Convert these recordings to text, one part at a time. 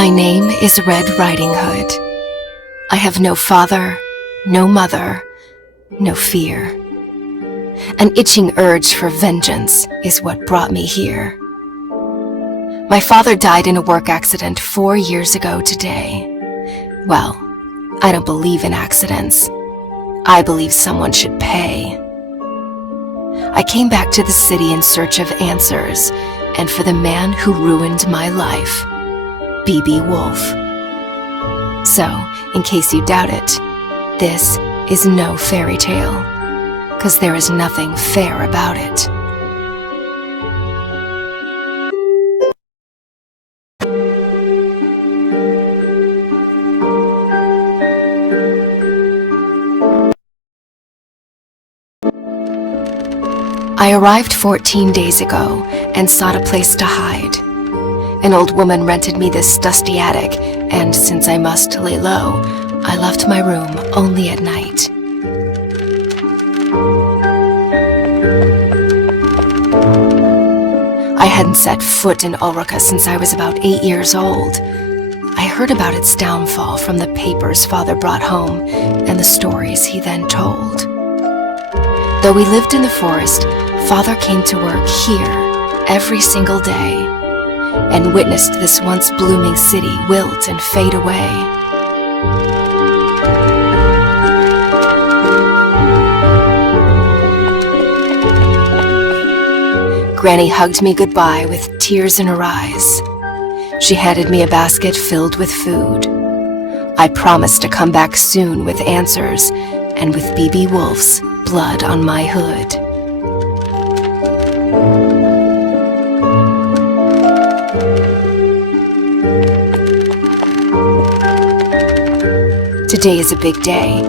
My name is Red Riding Hood. I have no father, no mother, no fear. An itching urge for vengeance is what brought me here. My father died in a work accident 4 years ago today. Well, I don't believe in accidents. I believe someone should pay. I came back to the city in search of answers, and for the man who ruined my life, B.B. Woolfe. So, in case you doubt it, this is no fairy tale, 'cause there is nothing fair about it. I arrived 14 days ago and sought a place to hide. An old woman rented me this dusty attic, and since I must lay low, I left my room only at night. I hadn't set foot in Ulrica since I was about 8 years old. I heard about its downfall from the papers Father brought home and the stories he then told. Though we lived in the forest, Father came to work here every single day and witnessed this once blooming city wilt and fade away. Granny hugged me goodbye with tears in her eyes. She handed me a basket filled with food. I promised to come back soon with answers and with B.B. Woolfe's blood on my hood. Today is a big day,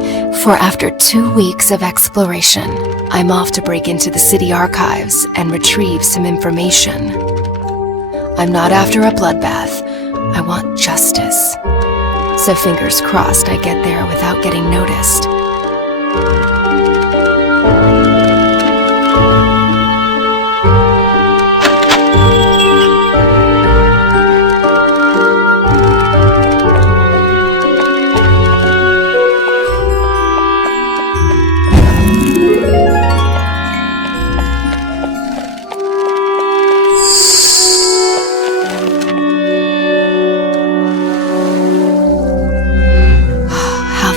for after 2 weeks of exploration, I'm off to break into the city archives and retrieve some information. I'm not after a bloodbath. I want justice. So fingers crossed I get there without getting noticed.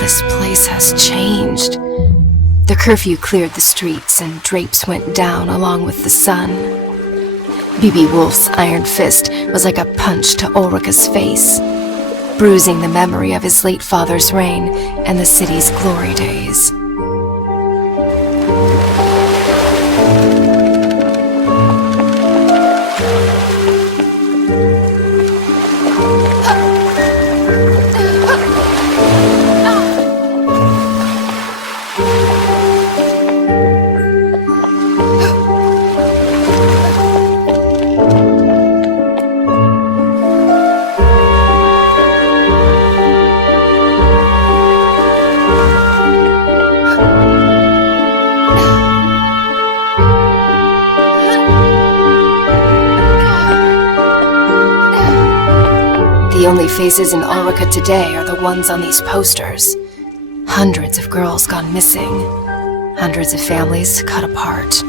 This place has changed. The curfew cleared the streets and drapes went down along with the sun. B.B. Woolfe's iron fist was like a punch to Ulrica's face, bruising the memory of his late father's reign and the city's glory days. The only faces in Ulrica today are the ones on these posters. Hundreds of girls gone missing. Hundreds of families cut apart.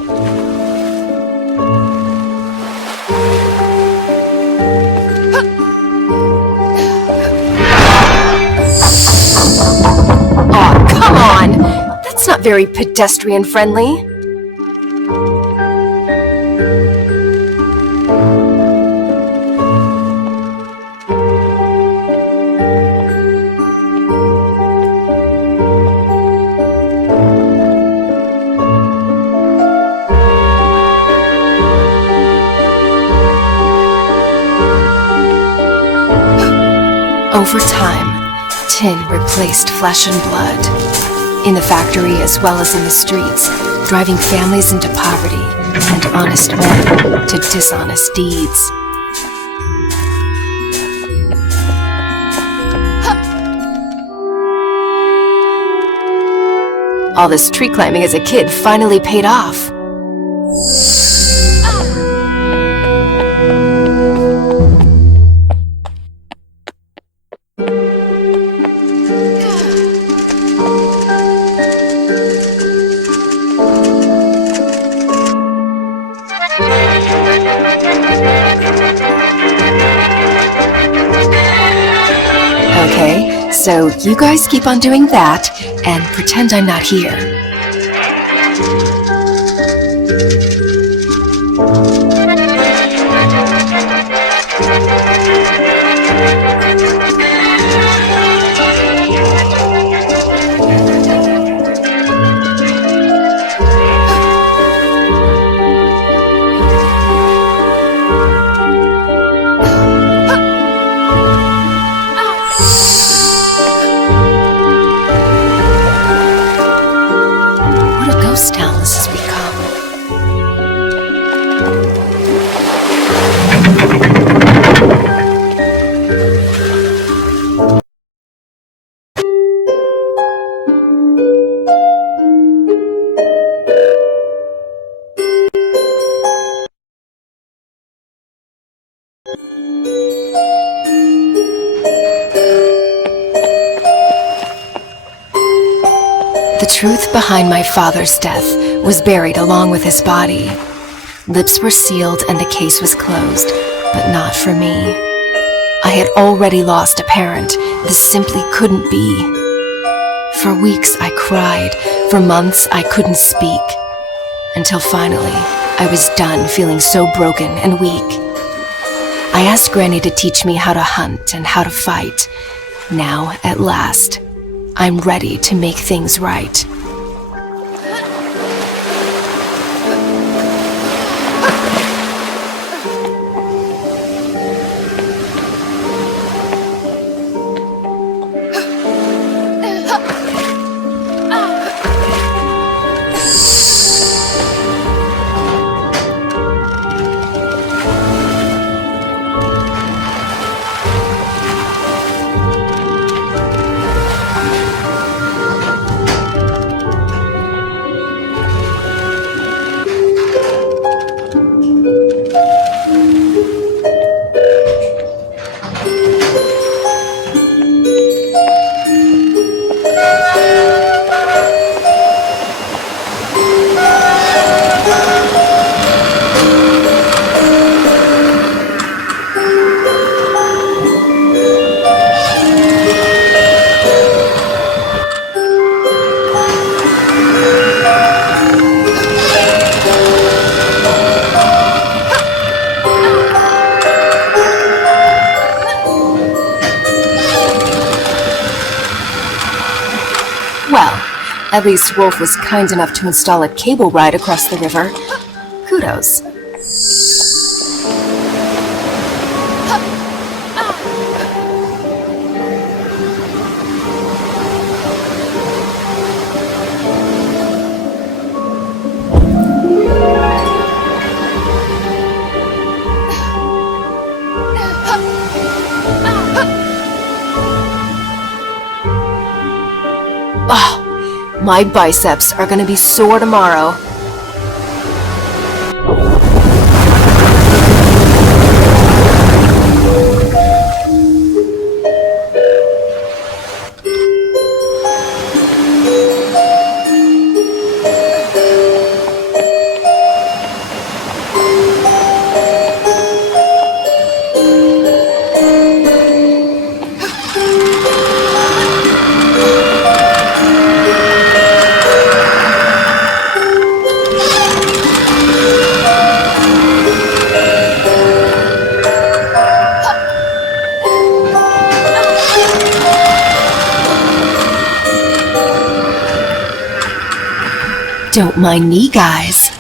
Aw, come on! That's not very pedestrian-friendly. Over time, tin replaced flesh and blood. In the factory as well as in the streets, driving families into poverty and honest men to dishonest deeds. All this tree climbing as a kid finally paid off. So you guys keep on doing that and pretend I'm not here. Town this has become. The truth behind my father's death was buried along with his body. Lips were sealed and the case was closed, but not for me. I had already lost a parent. This simply couldn't be. For weeks I cried. For months I couldn't speak. Until finally, I was done feeling so broken and weak. I asked Granny to teach me how to hunt and how to fight. Now, at last, I'm ready to make things right. Well, at least Woolfe was kind enough to install a cable ride across the river. Kudos. Oh, my biceps are gonna be sore tomorrow. Don't mind me, guys.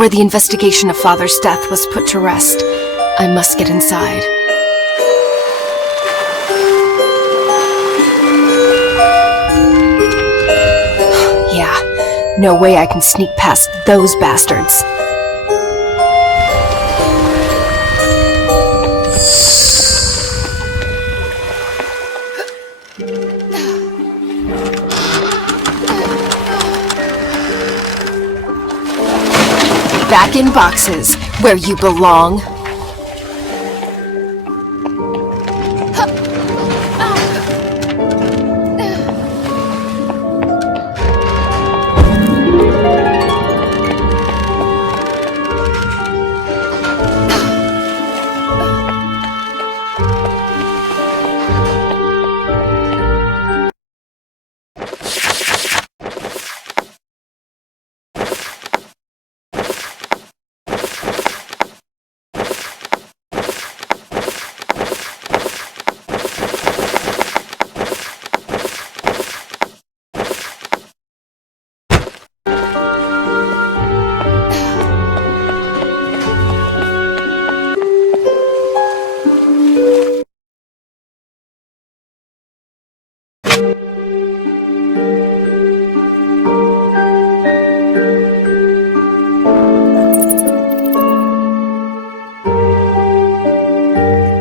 where the investigation of Father's death was put to rest. I must get inside. Yeah, no way I can sneak past those bastards. Back in boxes, where you belong.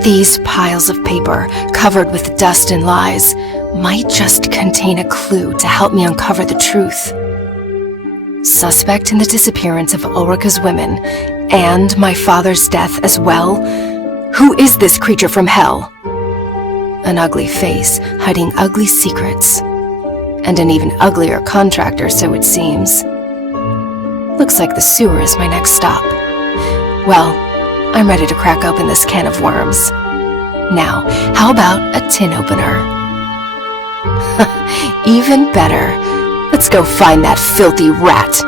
These piles of paper, covered with dust and lies, might just contain a clue to help me uncover the truth. Suspect in the disappearance of Ulrika's women, and my father's death as well? Who is this creature from hell? An ugly face, hiding ugly secrets. And an even uglier contractor, so it seems. Looks like the sewer is my next stop. Well, I'm ready to crack open this can of worms. Now, how about a tin opener? Even better. Let's go find that filthy rat.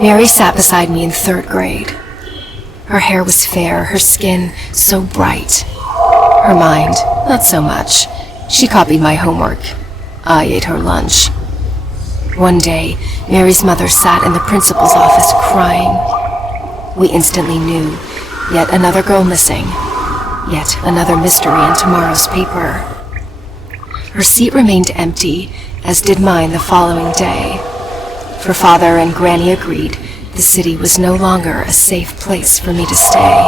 Mary sat beside me in 3rd grade. Her hair was fair, her skin so bright. Her mind, not so much. She copied my homework. I ate her lunch. One day, Mary's mother sat in the principal's office crying. We instantly knew, yet another girl missing. Yet another mystery in tomorrow's paper. Her seat remained empty, as did mine the following day. For Father and Granny agreed the city was no longer a safe place for me to stay.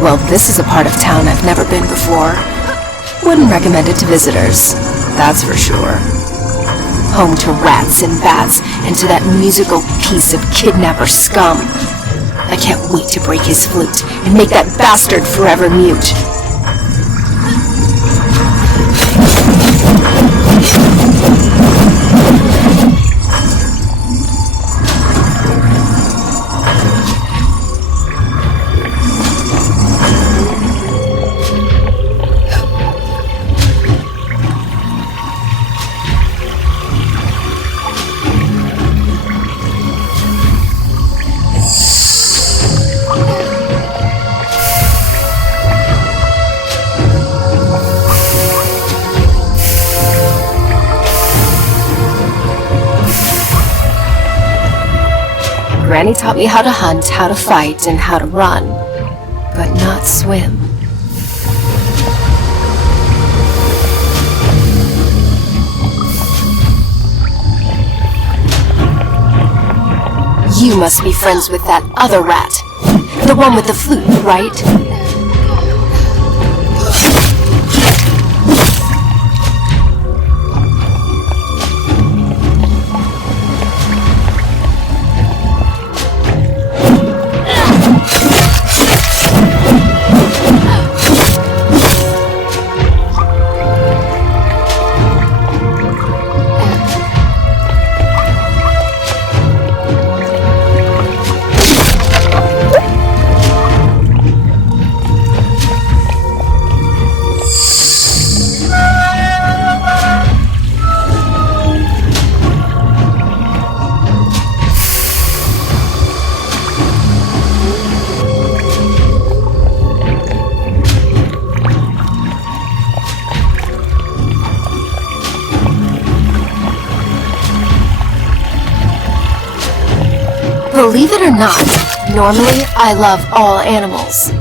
Well, this is a part of town I've never been before. Wouldn't recommend it to visitors, that's for sure. Home to rats and bats, and to that musical piece of kidnapper scum. I can't wait to break his flute and make that bastard forever mute. Granny taught me how to hunt, how to fight, and how to run, but not swim. You must be friends with that other rat. The one with the flute, right? Believe it or not, normally I love all animals.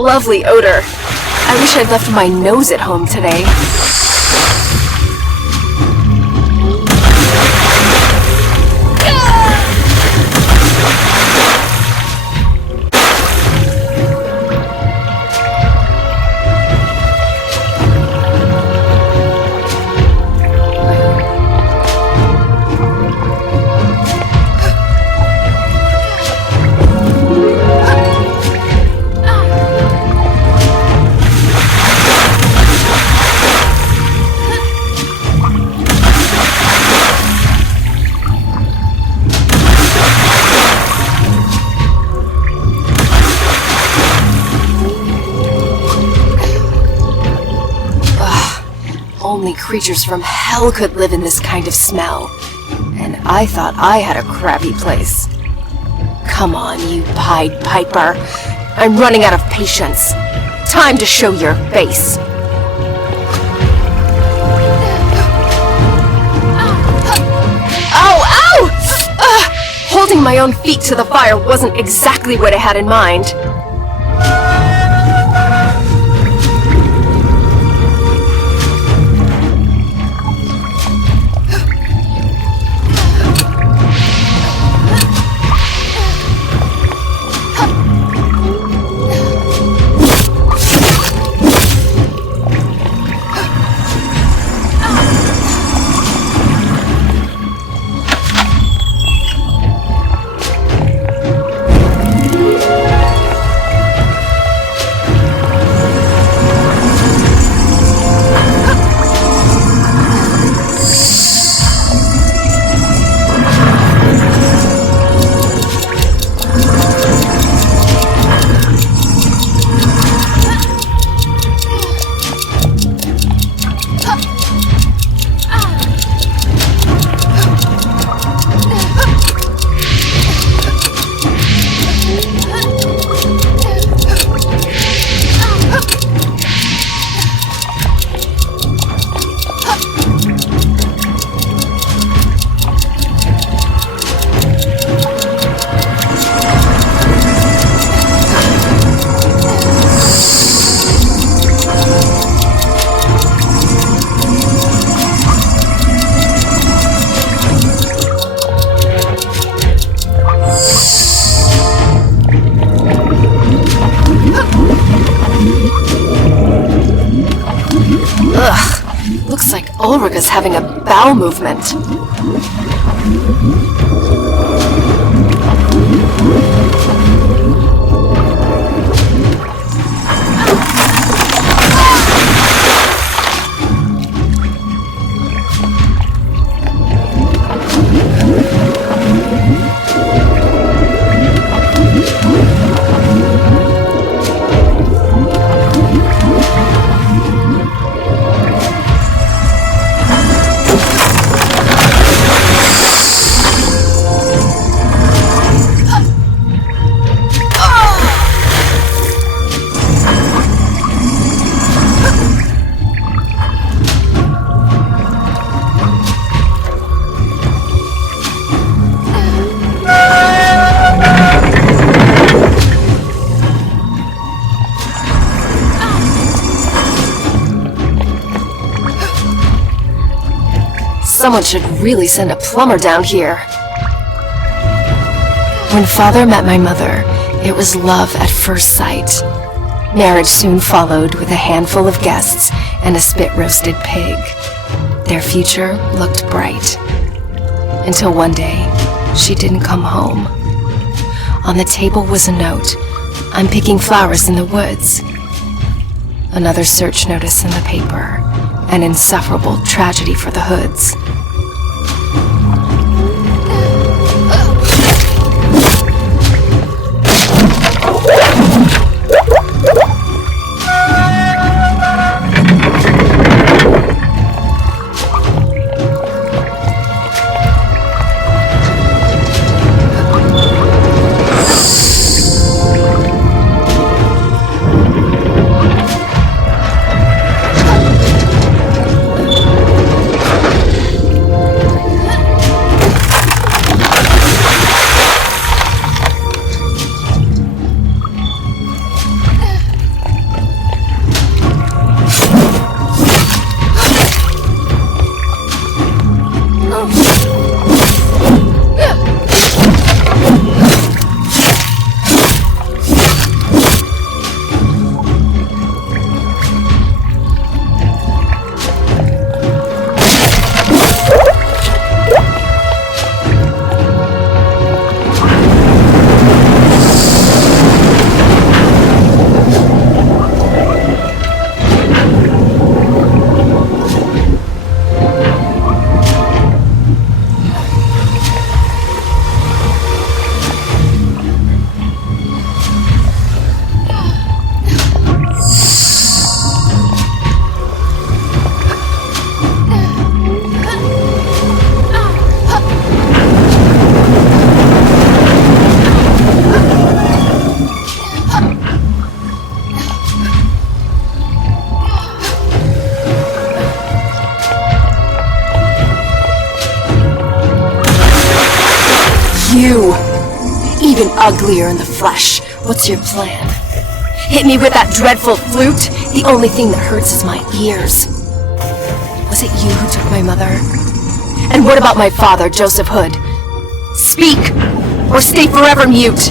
Lovely odor. I wish I'd left my nose at home today. Only creatures from hell could live in this kind of smell. And I thought I had a crappy place. Come on, you Pied Piper. I'm running out of patience. Time to show your face. Ow! Ow! Holding my own feet to the fire wasn't exactly what I had in mind. bowel movement. Someone should really send a plumber down here. When father met my mother, it was love at first sight. Marriage soon followed with a handful of guests and a spit-roasted pig. Their future looked bright. Until one day, she didn't come home. On the table was a note. I'm picking flowers in the woods. Another search notice in the paper. An insufferable tragedy for the Hoods. You! Even uglier in the flesh. What's your plan? Hit me with that dreadful flute? The only thing that hurts is my ears. Was it you who took my mother? And what about my father, Joseph Hood? Speak! Or stay forever mute!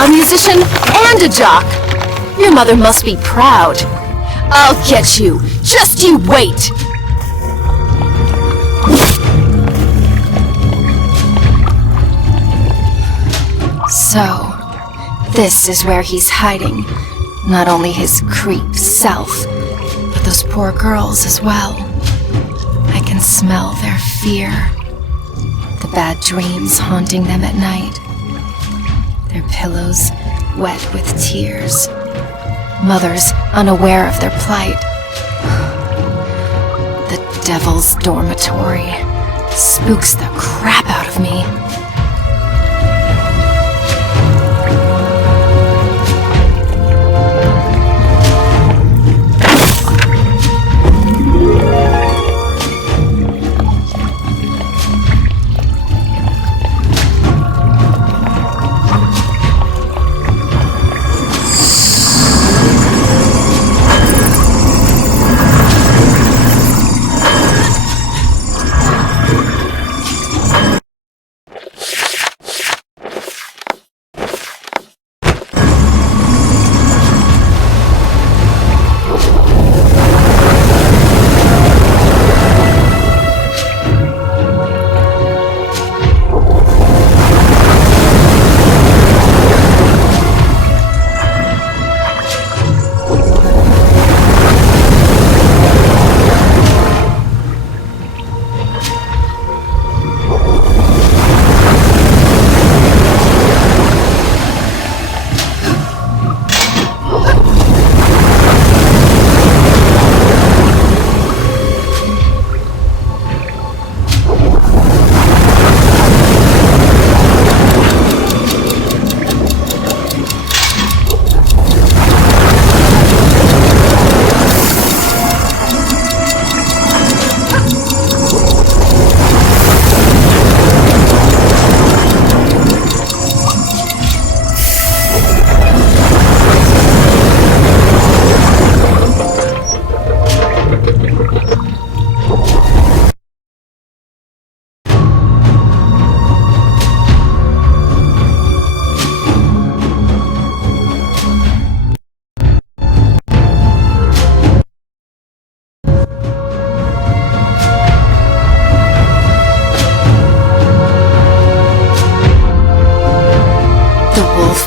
A musician and a jock! Your mother must be proud. I'll get you. Just you wait! So, this is where he's hiding. Not only his creep self, but those poor girls as well. I can smell their fear. The bad dreams haunting them at night. Their pillows wet with tears. Mothers unaware of their plight. The devil's dormitory spooks the crap out of me.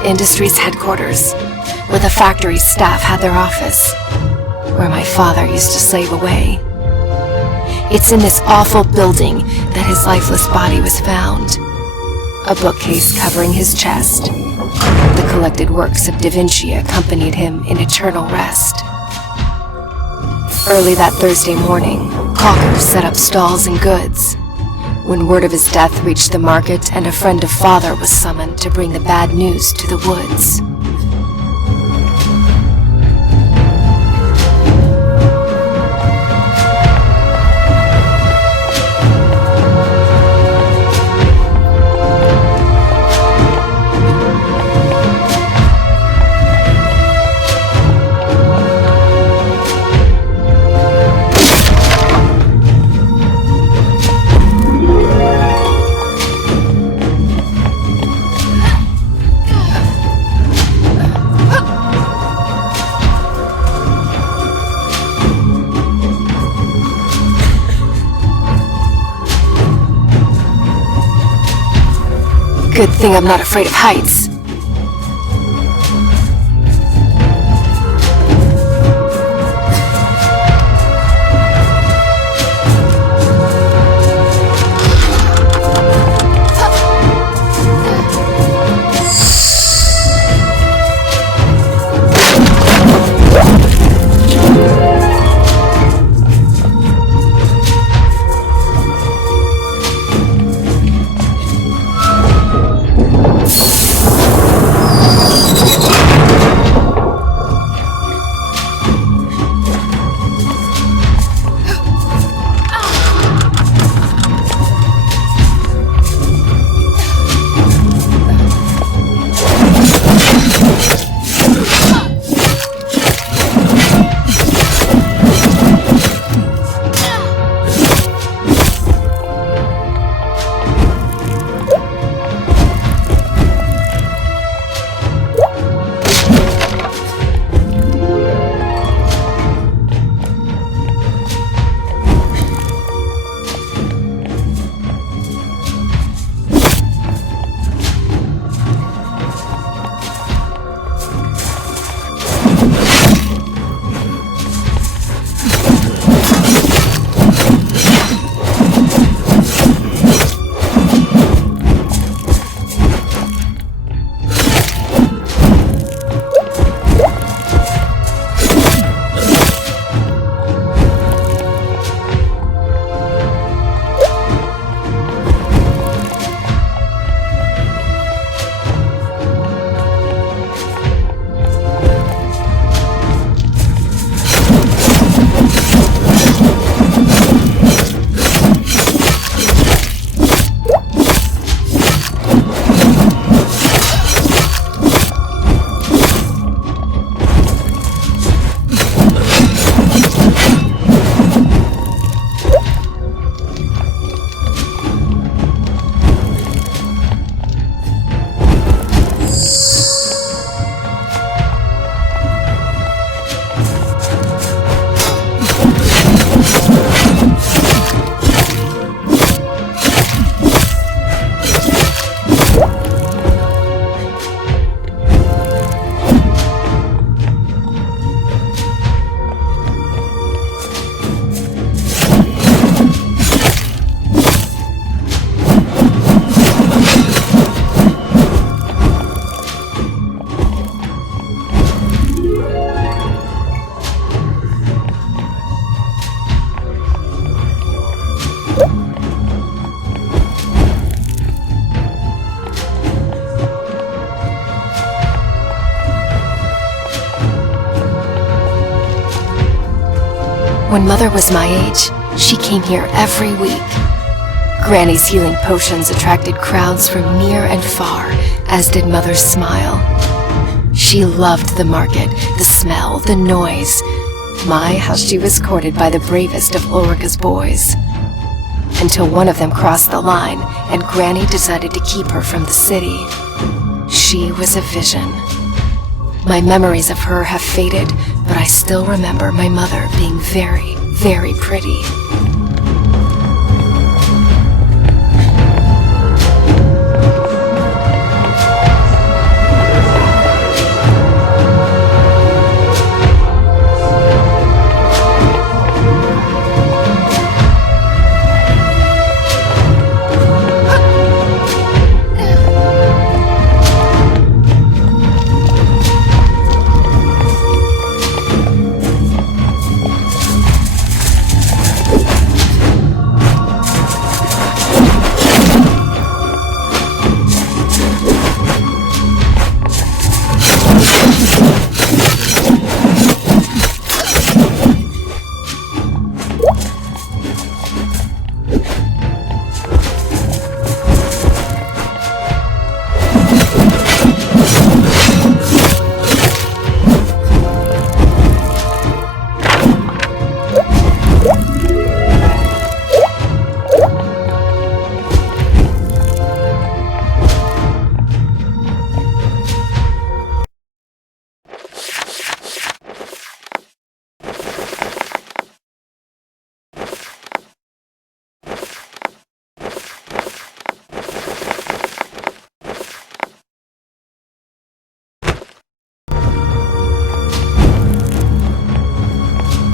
Industries headquarters, where the factory's staff had their office, where my father used to slave away. It's in this awful building that his lifeless body was found. A bookcase covering his chest. The collected works of Da Vinci accompanied him in eternal rest. Early that Thursday morning, hawkers set up stalls and goods. When word of his death reached the market and a friend of father was summoned to bring the bad news to the woods. Good thing I'm not afraid of heights. When Mother was my age, she came here every week. Granny's healing potions attracted crowds from near and far, as did Mother's smile. She loved the market, the smell, the noise. My, how she was courted by the bravest of Ulrika's boys. Until one of them crossed the line, and Granny decided to keep her from the city. She was a vision. My memories of her have faded, but I still remember my mother being very, very pretty.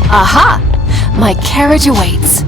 Aha! My carriage awaits.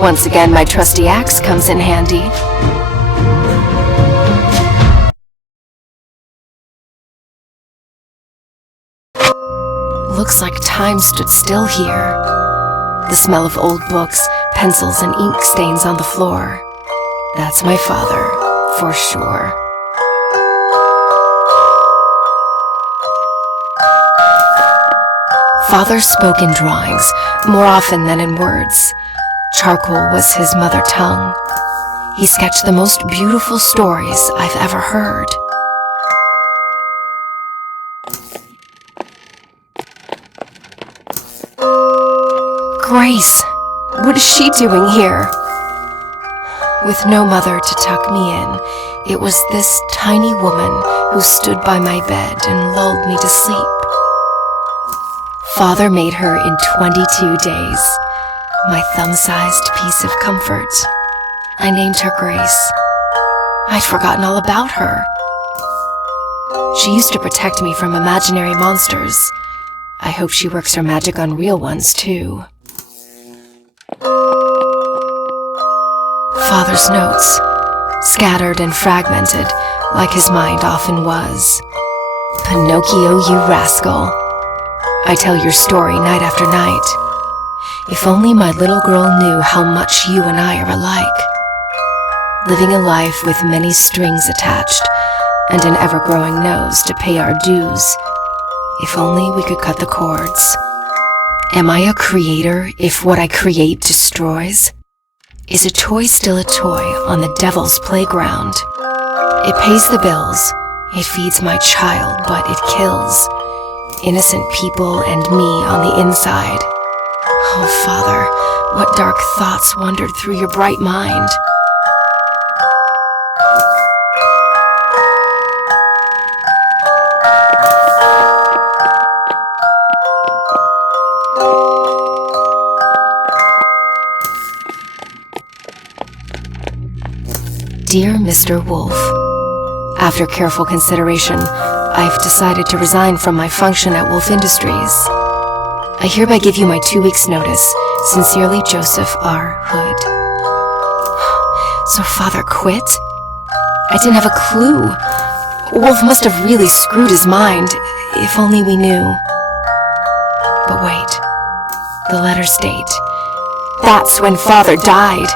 Once again, my trusty axe comes in handy. Looks like time stood still here. The smell of old books, pencils, and ink stains on the floor. That's my father, for sure. Father spoke in drawings, more often than in words. Charcoal was his mother tongue. He sketched the most beautiful stories I've ever heard. Grace, what is she doing here? With no mother to tuck me in, it was this tiny woman who stood by my bed and lulled me to sleep. Father made her in 22 days, my thumb-sized piece of comfort. I named her Grace. I'd forgotten all about her. She used to protect me from imaginary monsters. I hope she works her magic on real ones, too. Father's notes, scattered and fragmented, like his mind often was. Pinocchio, you rascal. I tell your story night after night. If only my little girl knew how much you and I are alike. Living a life with many strings attached, and an ever-growing nose to pay our dues. If only we could cut the cords. Am I a creator if what I create destroys? Is a toy still a toy on the devil's playground? It pays the bills, it feeds my child, but it kills innocent people and me on the inside. Oh, Father, what dark thoughts wandered through your bright mind? Dear Mr. Woolfe, after careful consideration, I've decided to resign from my function at Woolfe Industries. I hereby give you my 2 weeks' notice. Sincerely, Joseph R. Hood. So Father quit? I didn't have a clue. Woolfe must have really screwed his mind, if only we knew. But wait, the letters date. That's when Father died.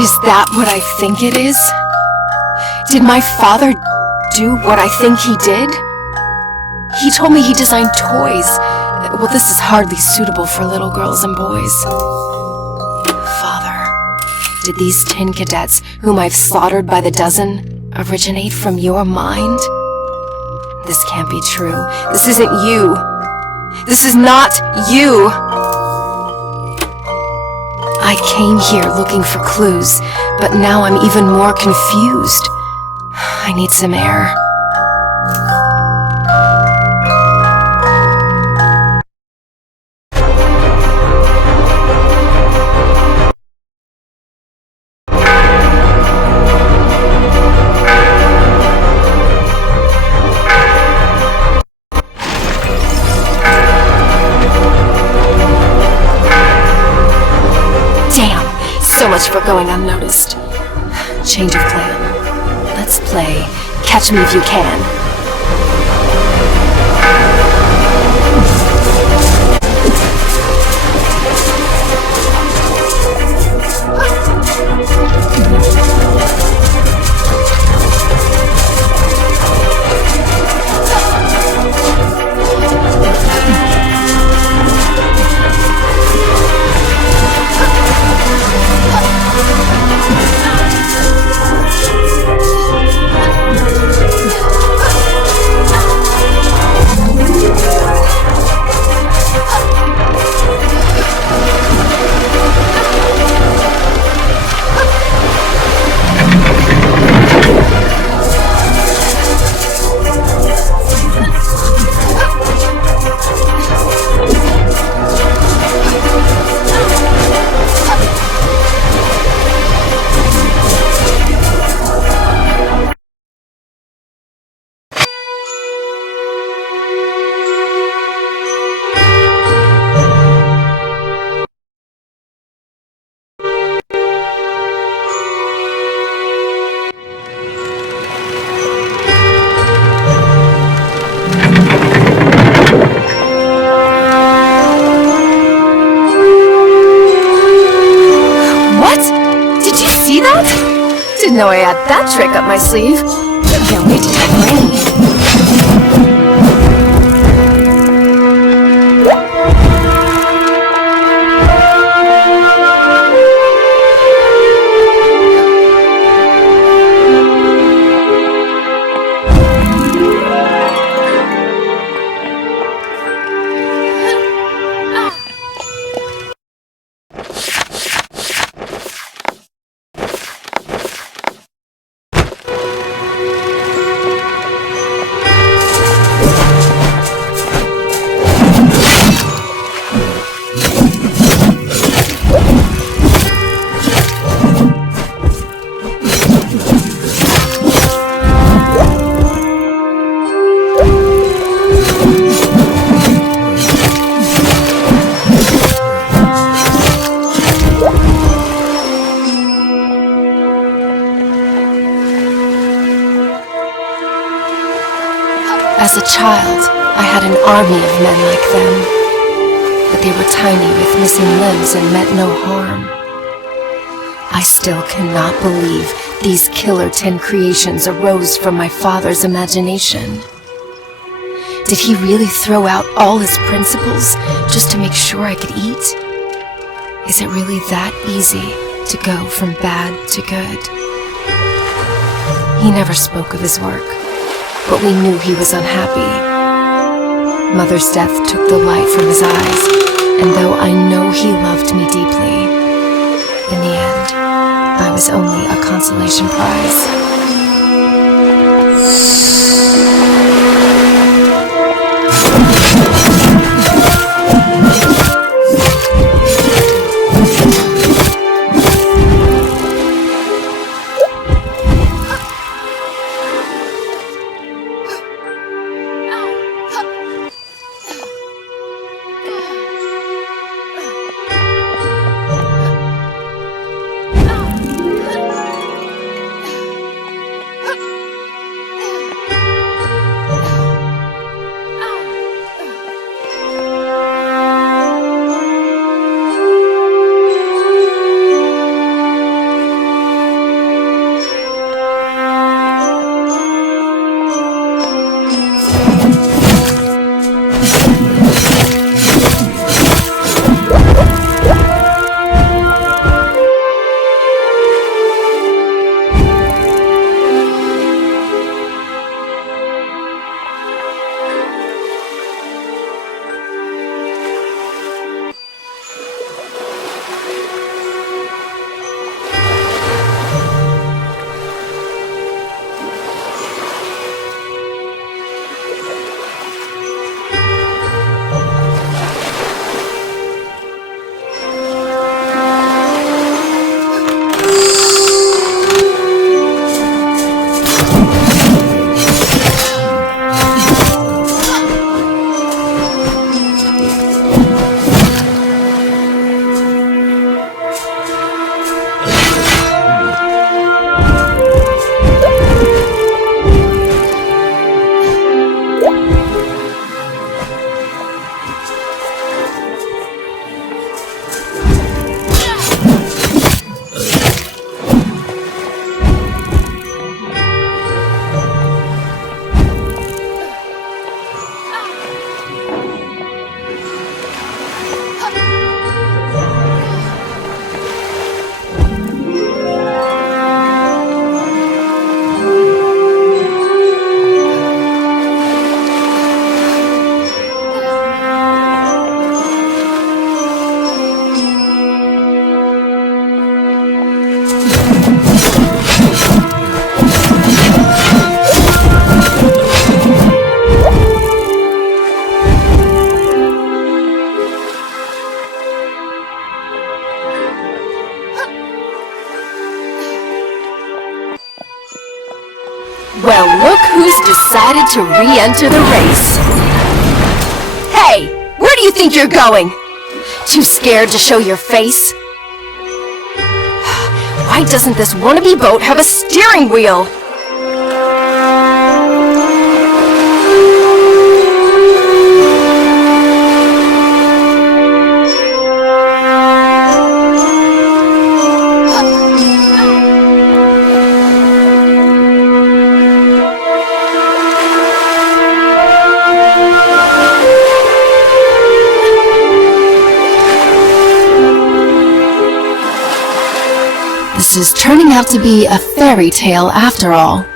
Is that what I think it is? Did my father do what I think he did? He told me he designed toys. Well, this is hardly suitable for little girls and boys. Father, did these tin cadets, whom I've slaughtered by the dozen, originate from your mind? This can't be true. This isn't you. This is not you. I came here looking for clues, but now I'm even more confused. I need some air. So much for going unnoticed. Change of plan. Let's play Catch Me If You Can. know I had that trick up my sleeve. Can't wait to tell Granny. As a child, I had an army of men like them, but they were tiny with missing limbs and meant no harm. I still cannot believe these killer 10 creations arose from my father's imagination. Did he really throw out all his principles just to make sure I could eat? Is it really that easy to go from bad to good? He never spoke of his work, but we knew he was unhappy. Mother's death took the light from his eyes, and though I know he loved me deeply, in the end, I was only a consolation prize. Well, look who's decided to re-enter the race. Hey, where do you think you're going? Too scared to show your face? Why doesn't this wannabe boat have a steering wheel? this is turning out to be a fairy tale after all.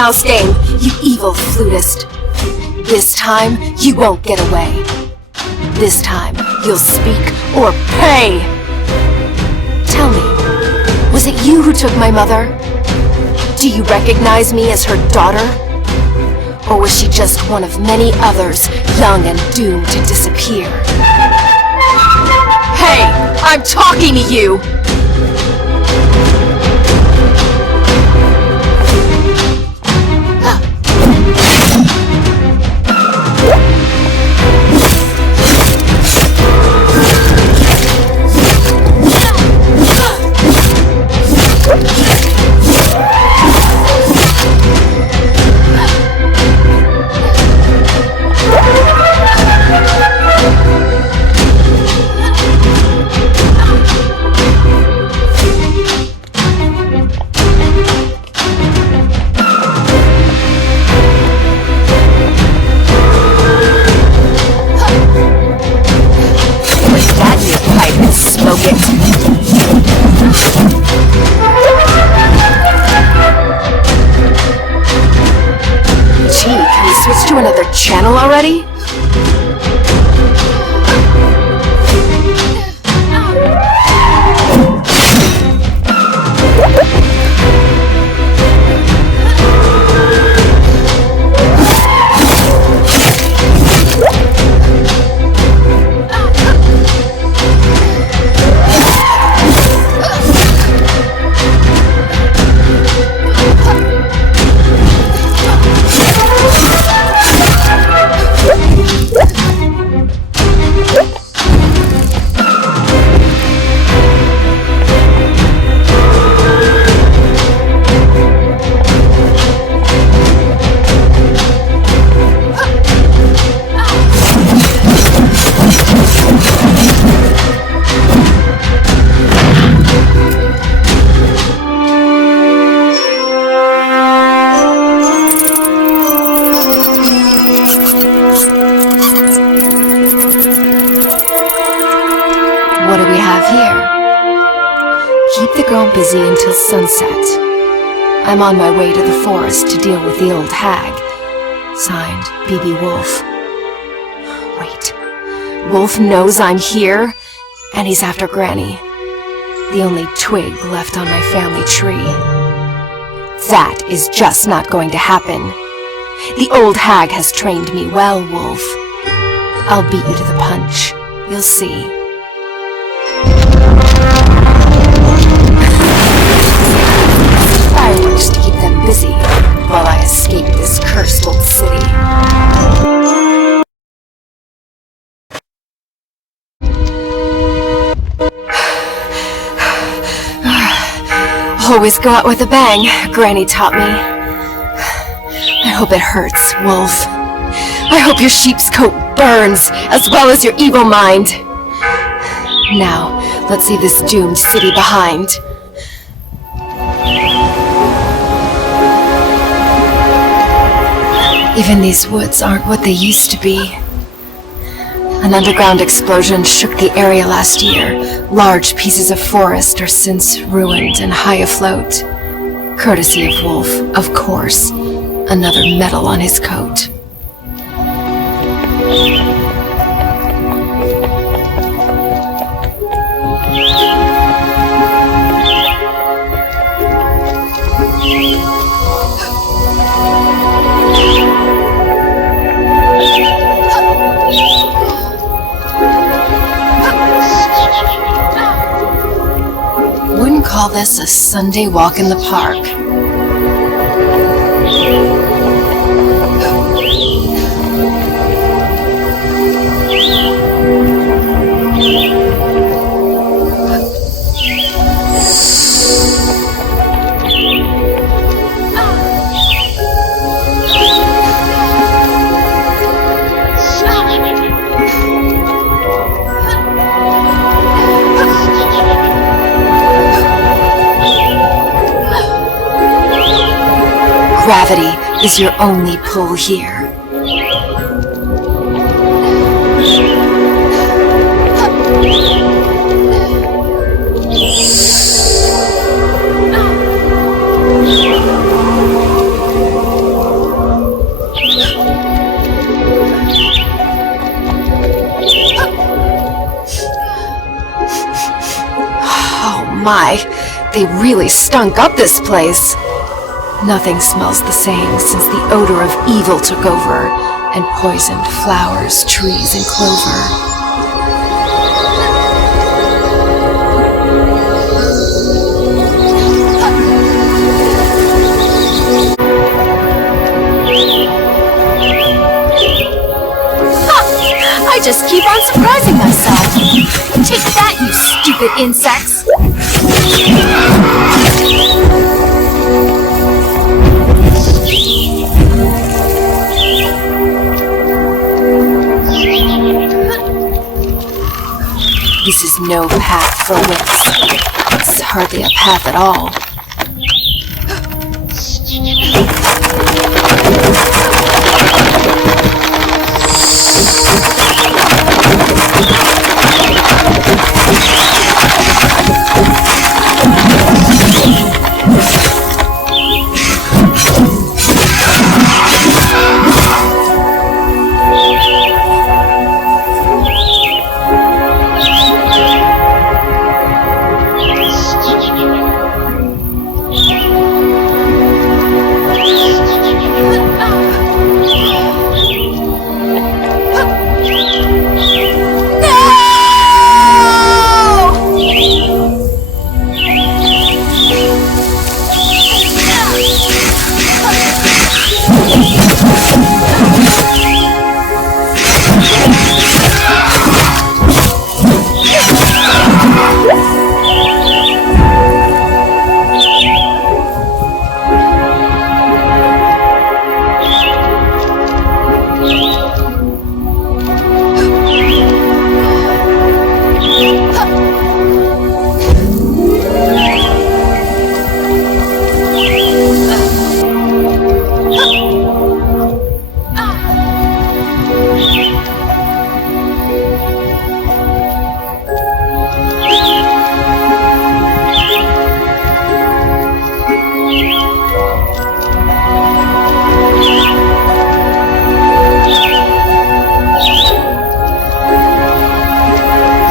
mouse game, you evil flutist. This time, you won't get away. This time, you'll speak or pay! Tell me, was it you who took my mother? Do you recognize me as her daughter? Or was she just one of many others, young and doomed to disappear? Hey! I'm talking to you! Channel already? Busy until sunset. I'm on my way to the forest to deal with the old hag. Signed, B.B. Woolfe. Wait. Woolfe knows I'm here, and he's after Granny. The only twig left on my family tree. That is just not going to happen. The old hag has trained me well, Woolfe. I'll beat you to the punch. You'll see. Fireworks to keep them busy while I escape this cursed old city. Always go out with a bang, Granny taught me. I hope it hurts, Woolfe. I hope your sheep's coat burns, as well as your evil mind. Now, let's leave this doomed city behind. Even these woods aren't what they used to be. An underground explosion shook the area last year. Large pieces of forest are since ruined and high afloat. Courtesy of Woolfe, of course. Another medal on his coat. Wouldn't call this a Sunday walk in the park. Gravity is your only pull here. My, they really stunk up this place. Nothing smells the same since the odor of evil took over and poisoned flowers, trees, and clover. I just keep on surprising myself. Take that, you stupid insects! This is no path for wits. It's hardly a path at all.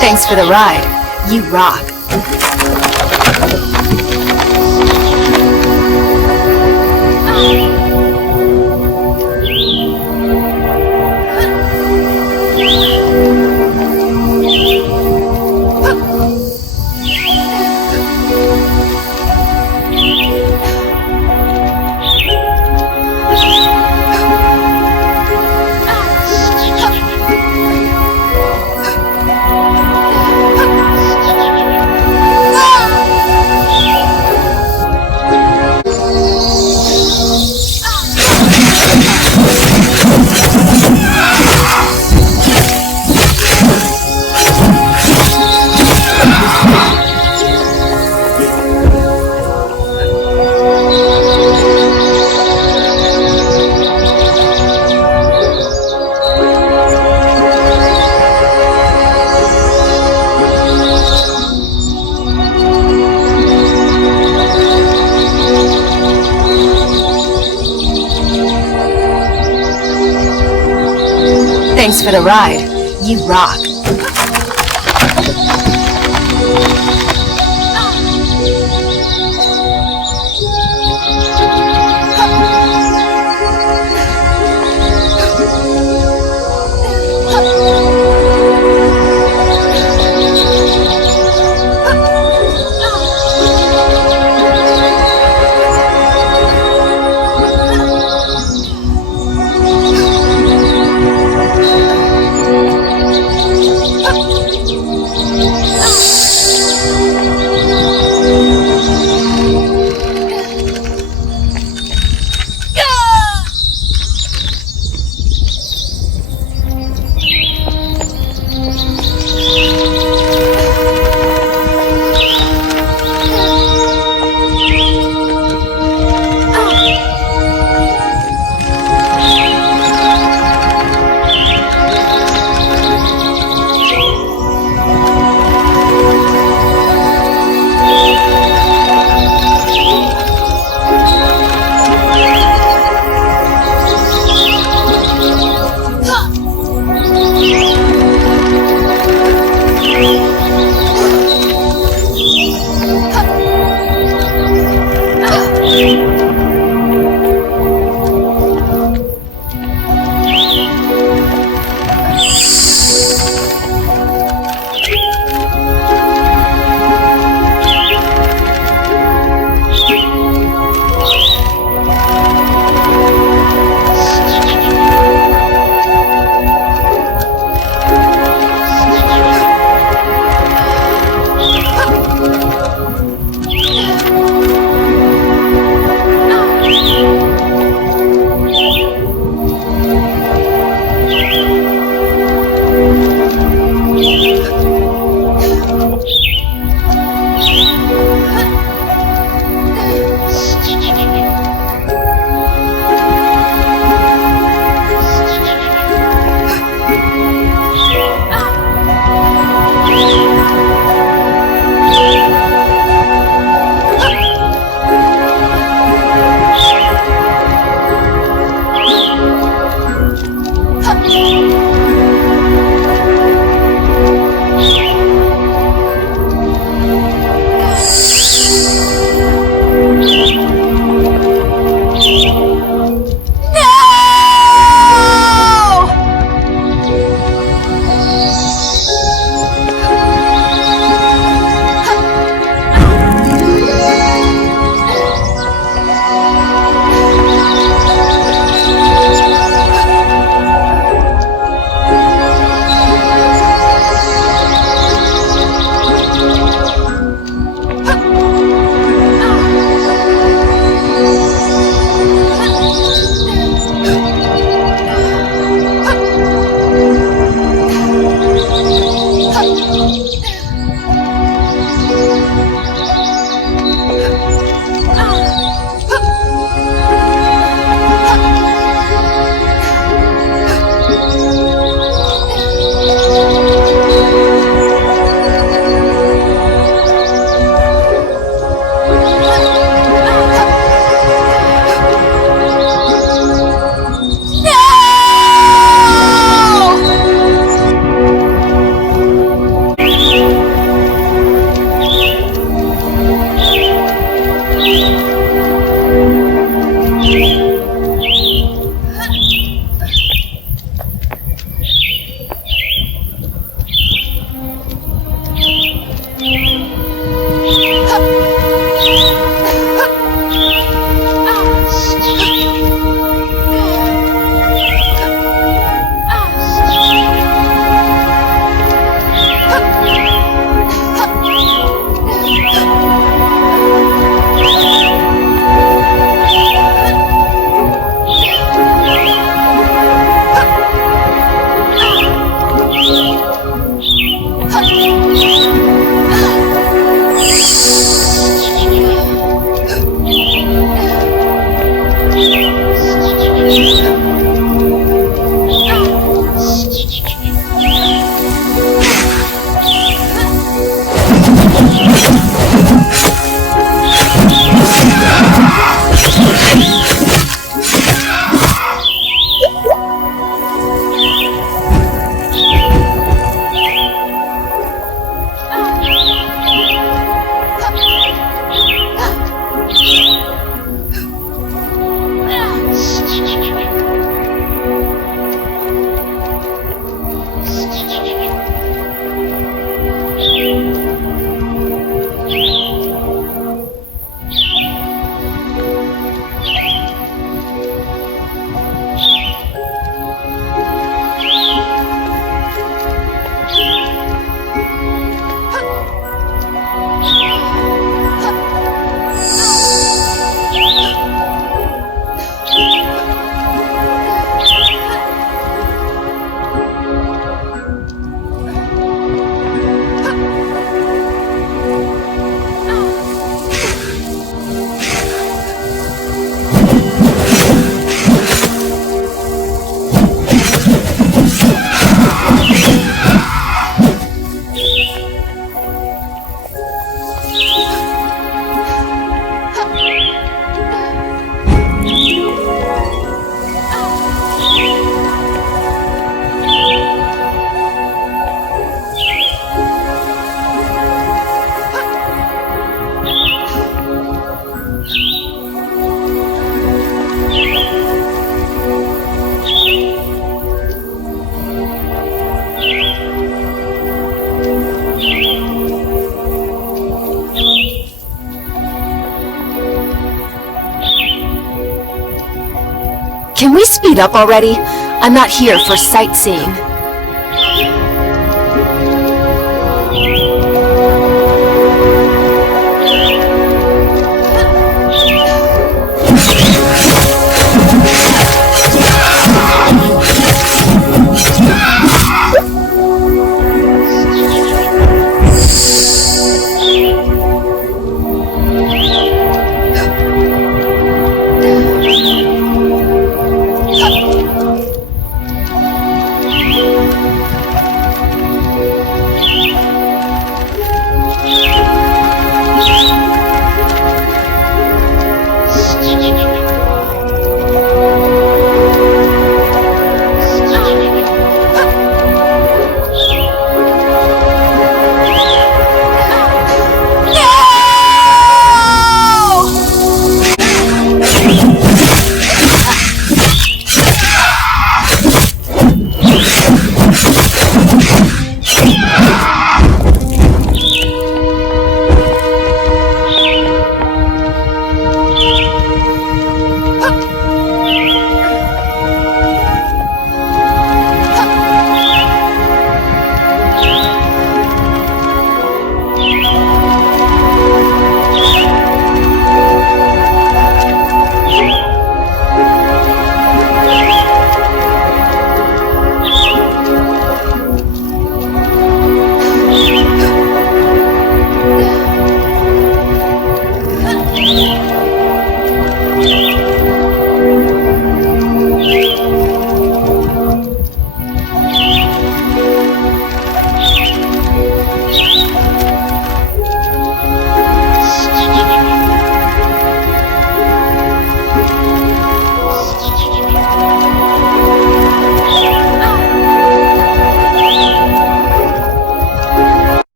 Thanks for the ride. You rock. Thanks for the ride. You rock. Can we speed up already? I'm not here for sightseeing.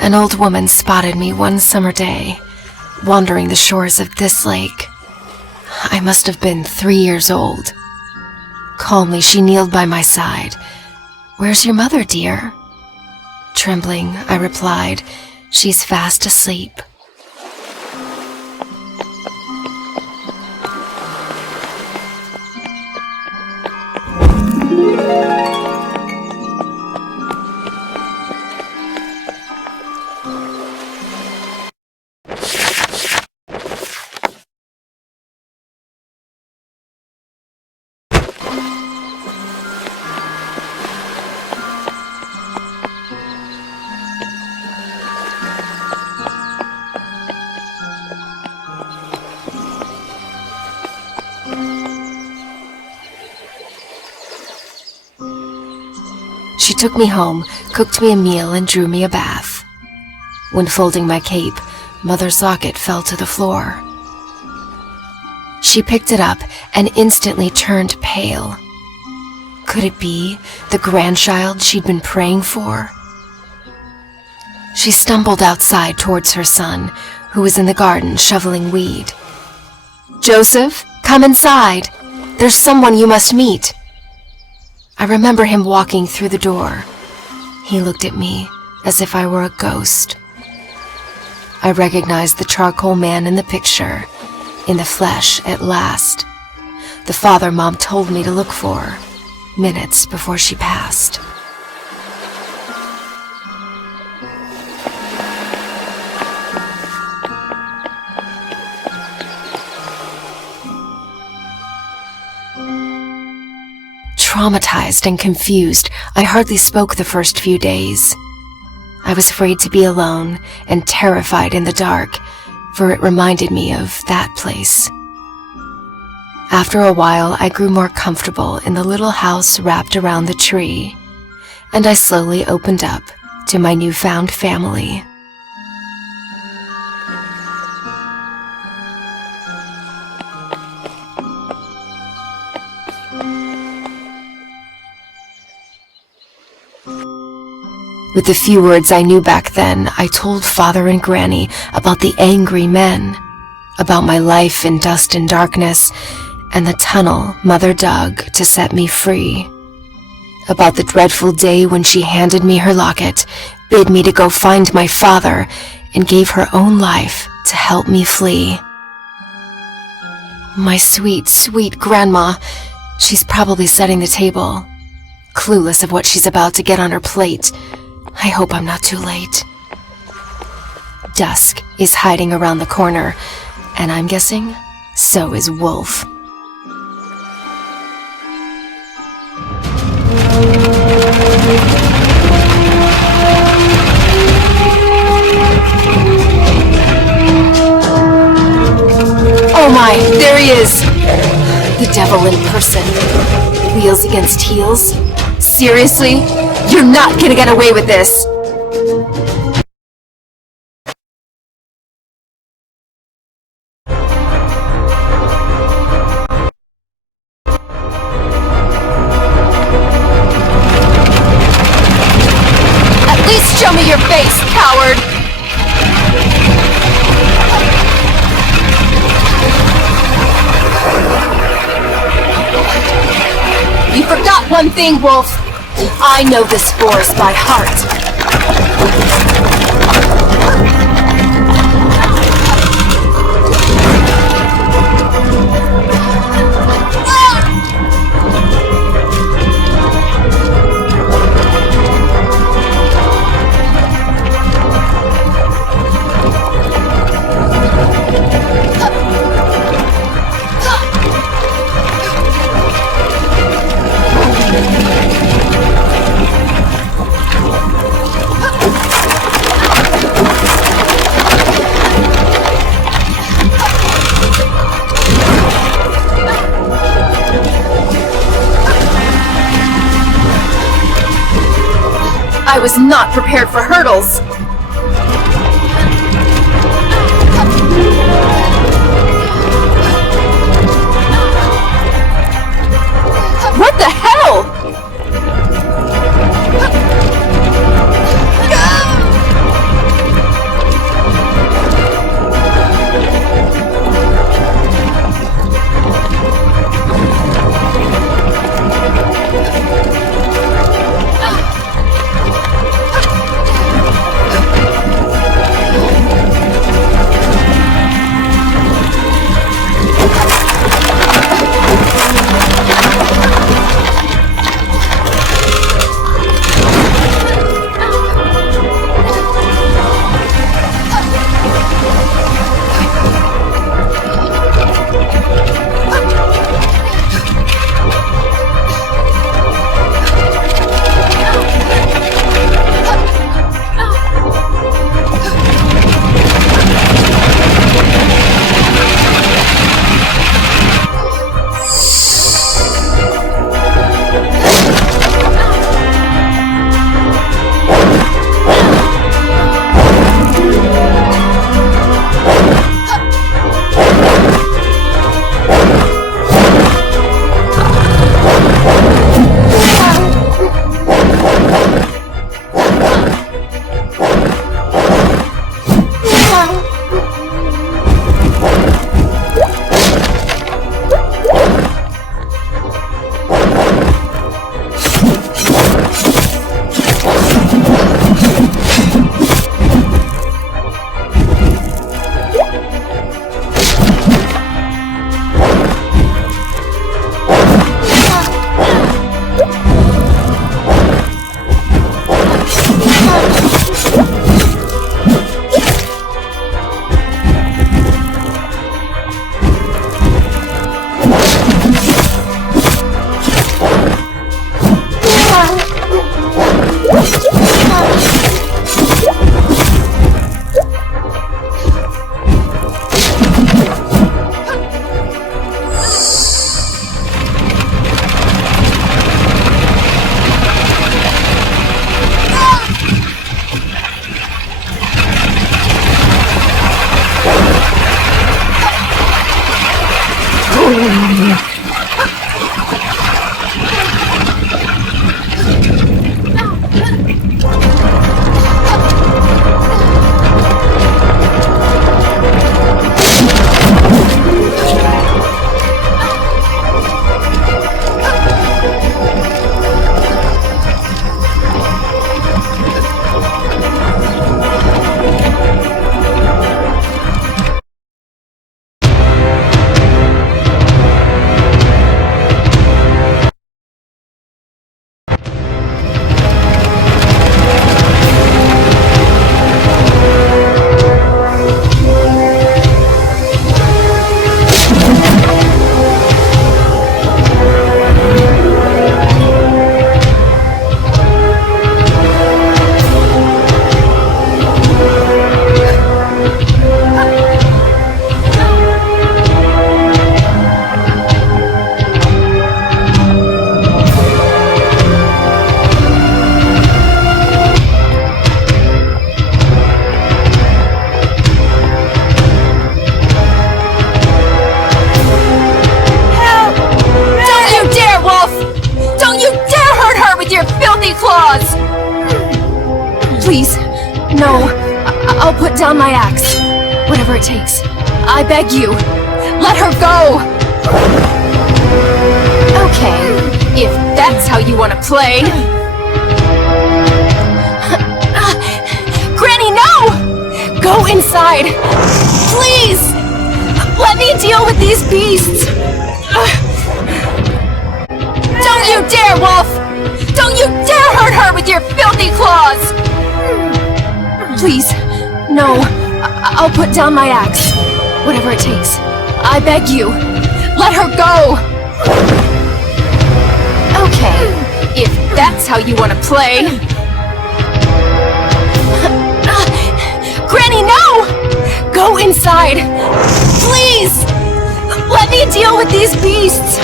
An old woman spotted me one summer day, wandering the shores of this lake. I must have been 3 years old. Calmly, she kneeled by my side. "Where's your mother, dear?" Trembling, I replied, "She's fast asleep." She took me home, cooked me a meal, and drew me a bath. When folding my cape, Mother's locket fell to the floor. She picked it up and instantly turned pale. Could it be the grandchild she'd been praying for? She stumbled outside towards her son, who was in the garden shoveling weed. "Joseph, come inside. There's someone you must meet." I remember him walking through the door. He looked at me as if I were a ghost. I recognized the charcoal man in the picture, in the flesh at last. The father Mom told me to look for, minutes before she passed. Traumatized and confused, I hardly spoke the first few days. I was afraid to be alone and terrified in the dark, for it reminded me of that place. After a while, I grew more comfortable in the little house wrapped around the tree, and I slowly opened up to my newfound family. With the few words I knew back then, I told Father and Granny about the angry men, about my life in dust and darkness, and the tunnel Mother dug to set me free. About the dreadful day when she handed me her locket, bid me to go find my father, and gave her own life to help me flee. My sweet, sweet grandma, she's probably setting the table, clueless of what she's about to get on her plate. I hope I'm not too late. Dusk is hiding around the corner, and I'm guessing so is Woolfe. Oh my, there he is! The devil in person. Wheels against heels? Seriously? You're not gonna get away with this! At least show me your face, coward! You forgot one thing, Woolfe. I know this forest by heart. I was not prepared for hurdles. What the hell? claws! Please, no. I'll put down my axe. Whatever it takes. I beg you. Let her go! Okay, if that's how you want to play. Granny, no! Go inside! Please! Let me deal with these beasts! Don't you dare, Wolf! Don't you dare hurt her with your filthy claws! Please, no. I'll put down my axe. Whatever it takes. I beg you. Let her go! Okay, if that's how you want to play. Granny, no! Go inside! Please! Let me deal with these beasts!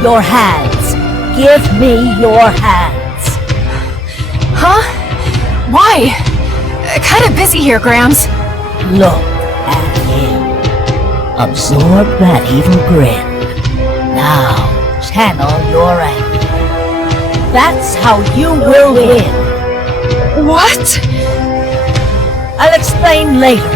Your hands. Give me your hands. Huh? Why? Kinda busy here, Grams. Look at him. Absorb that evil grin. Now, channel your anger. That's how you will win. What? I'll explain later.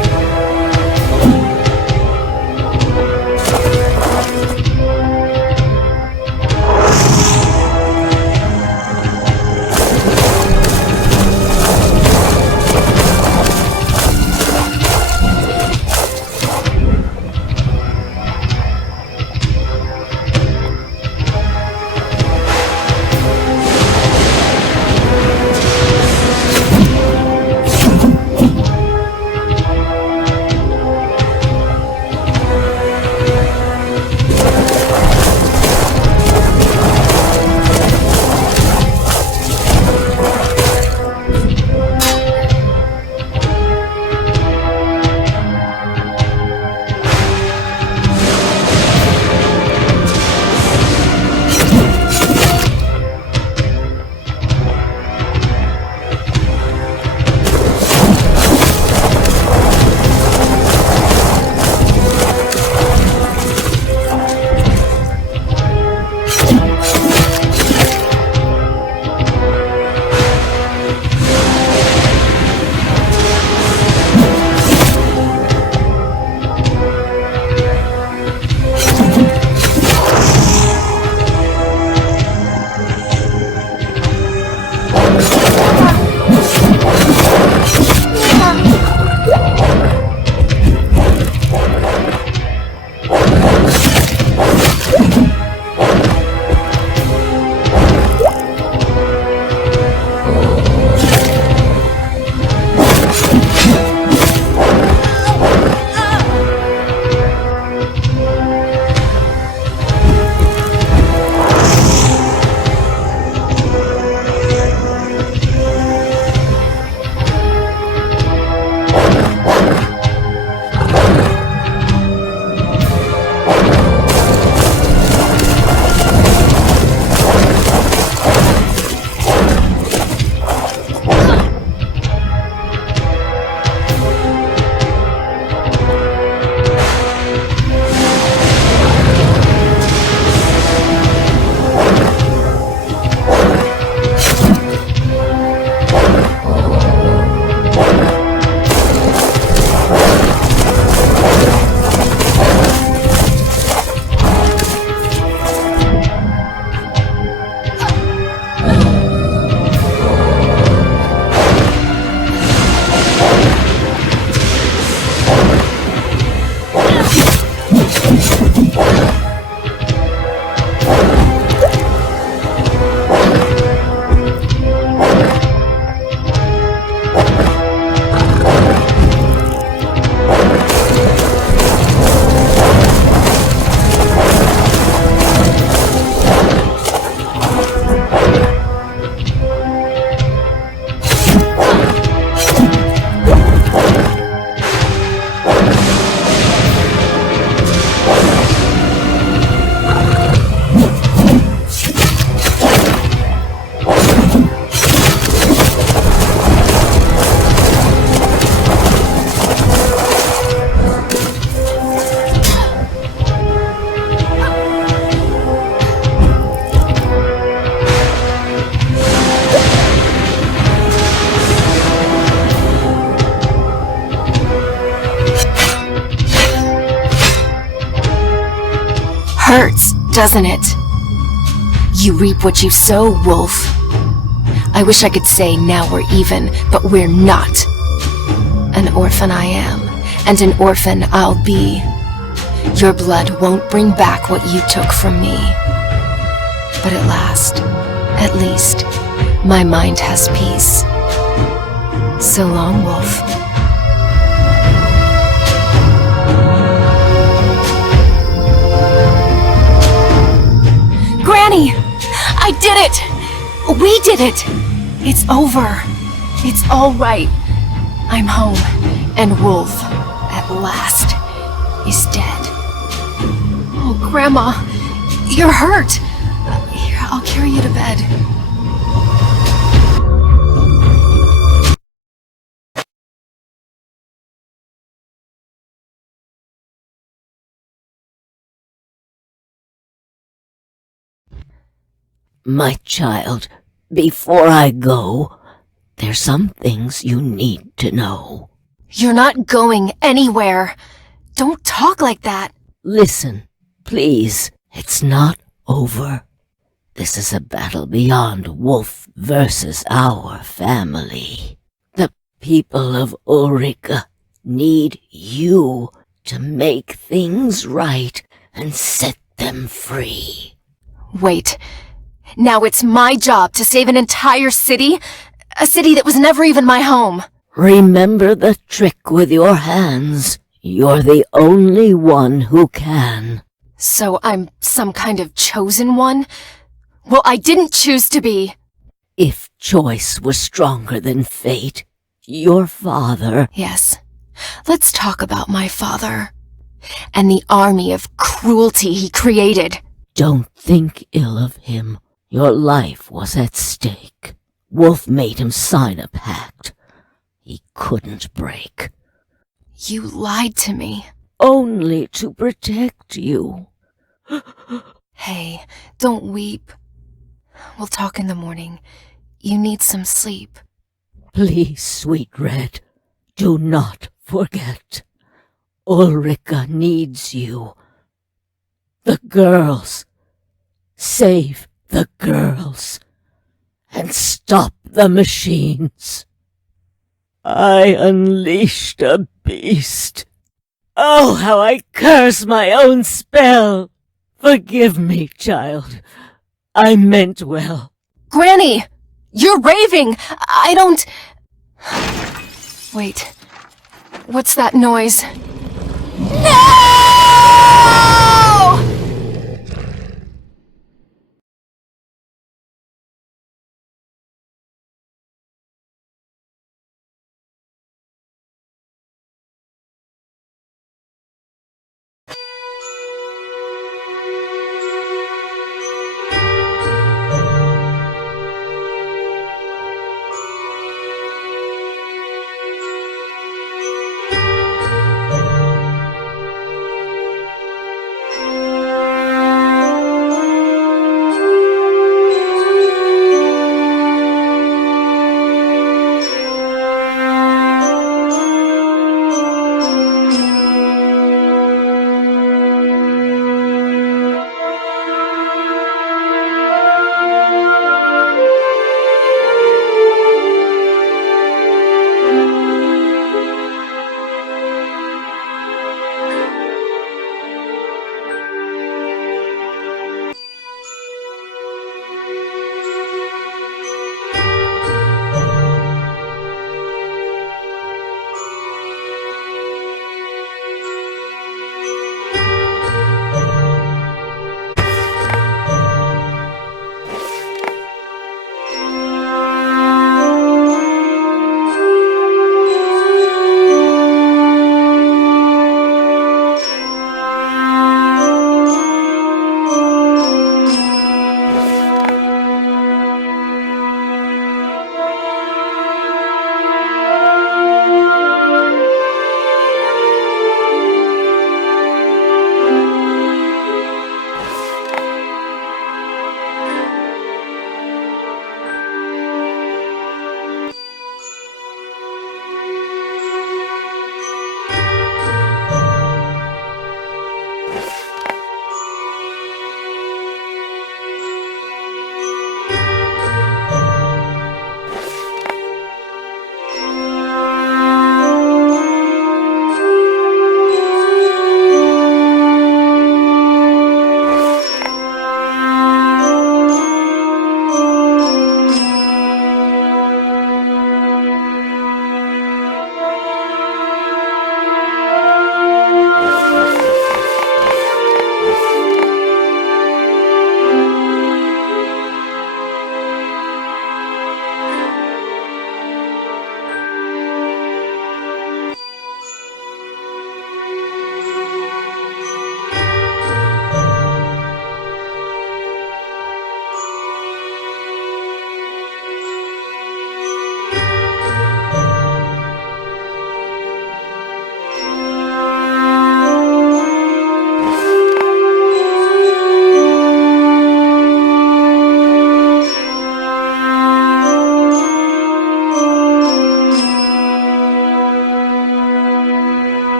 doesn't it? You reap what you sow, Woolfe. I wish I could say now we're even, but we're not. An orphan I am, and an orphan I'll be. Your blood won't bring back what you took from me. But at least, my mind has peace. So long, Woolfe. Granny! I did it! We did it! It's over. It's all right. I'm home, and Woolfe, at last, is dead. Oh, Grandma, you're hurt. Here, I'll carry you to bed. My child, before I go, there's some things you need to know. You're not going anywhere. Don't talk like that. Listen, please, it's not over. This is a battle beyond Woolfe versus our family. The people of Ulrika need you to make things right and set them free. Wait. Now it's my job to save an entire city? A city that was never even my home. Remember the trick with your hands. You're the only one who can. So I'm some kind of chosen one? Well, I didn't choose to be. If choice was stronger than fate, your father... Yes. Let's talk about my father. And the army of cruelty he created. Don't think ill of him. Your life was at stake. Woolfe made him sign a pact he couldn't break. You lied to me. Only to protect you. Hey, don't weep. We'll talk in the morning. You need some sleep. Please, sweet Red, do not forget. Ulrika needs you. The girls. Save the girls. And stop the machines. I unleashed a beast. Oh, how I curse my own spell. Forgive me, child. I meant well. Granny! You're raving! I don't... Wait. What's that noise? No!